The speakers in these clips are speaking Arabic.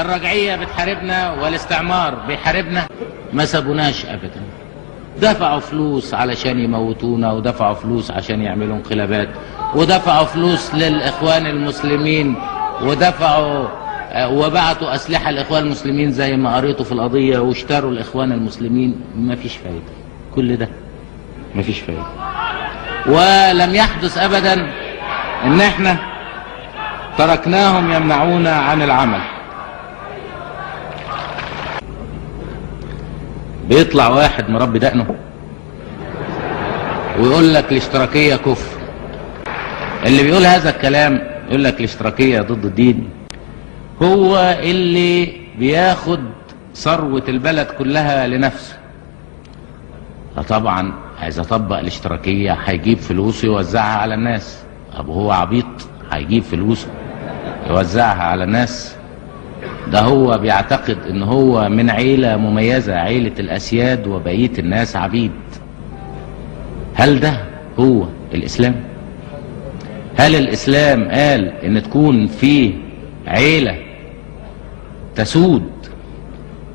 الرجعية بتحاربنا والاستعمار بيحاربنا، ما سابوناش ابدا. دفعوا فلوس علشان يموتونا، ودفعوا فلوس عشان يعملوا انقلابات، ودفعوا فلوس للاخوان المسلمين، ودفعوا وبعتوا اسلحة الاخوان المسلمين زي ما قريتوا في القضية، واشتروا الاخوان المسلمين. ما فيش فايدة، كل ده ما فيش فايدة. ولم يحدث ابدا ان احنا تركناهم يمنعونا عن العمل. بيطلع واحد مربي دقنه ويقول لك الاشتراكية كفر. اللي بيقول هذا الكلام يقول لك الاشتراكية ضد الدين، هو اللي بياخد ثروة البلد كلها لنفسه. فطبعا عايز يطبق الاشتراكية هيجيب فلوس يوزعها على الناس. طب هو عبيط هيجيب فلوس يوزعها على الناس؟ ده هو بيعتقد ان هو من عيلة مميزة، عيلة الاسياد، وبقية الناس عبيد. هل ده هو الاسلام؟ هل الاسلام قال ان تكون فيه عيلة تسود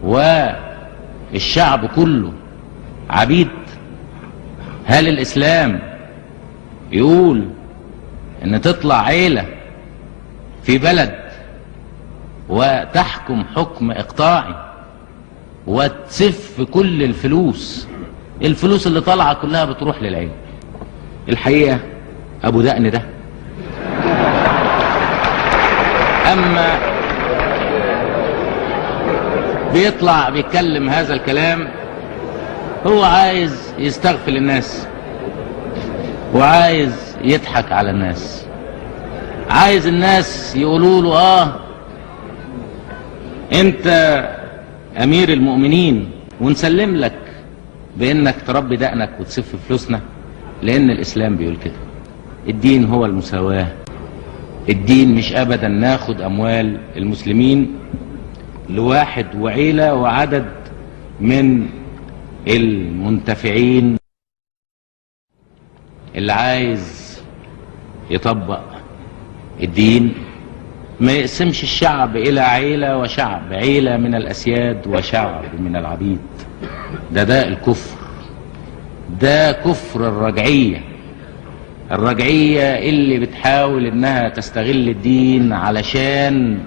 والشعب كله عبيد؟ هل الاسلام يقول ان تطلع عيلة في بلد وتحكم حكم اقطاعي وتسف كل الفلوس اللي طالعه كلها بتروح للعيلة؟ الحقيقة ابو دقن ده اما بيطلع بيتكلم هذا الكلام هو عايز يستغفل الناس، وعايز يضحك على الناس، عايز الناس يقولوا له انت امير المؤمنين ونسلم لك بانك تربي دقنك وتسف فلوسنا، لان الاسلام بيقول كده. الدين هو المساواة. الدين مش ابدا ناخد اموال المسلمين لواحد وعيلة وعدد من المنتفعين. اللي عايز يطبق الدين ما يقسمش الشعب الى عيلة وشعب، عيلة من الاسياد وشعب من العبيد. ده الكفر، ده كفر الرجعية. الرجعية اللي بتحاول انها تستغل الدين علشان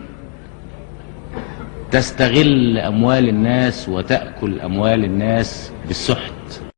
تستغل اموال الناس وتأكل اموال الناس بالسحت.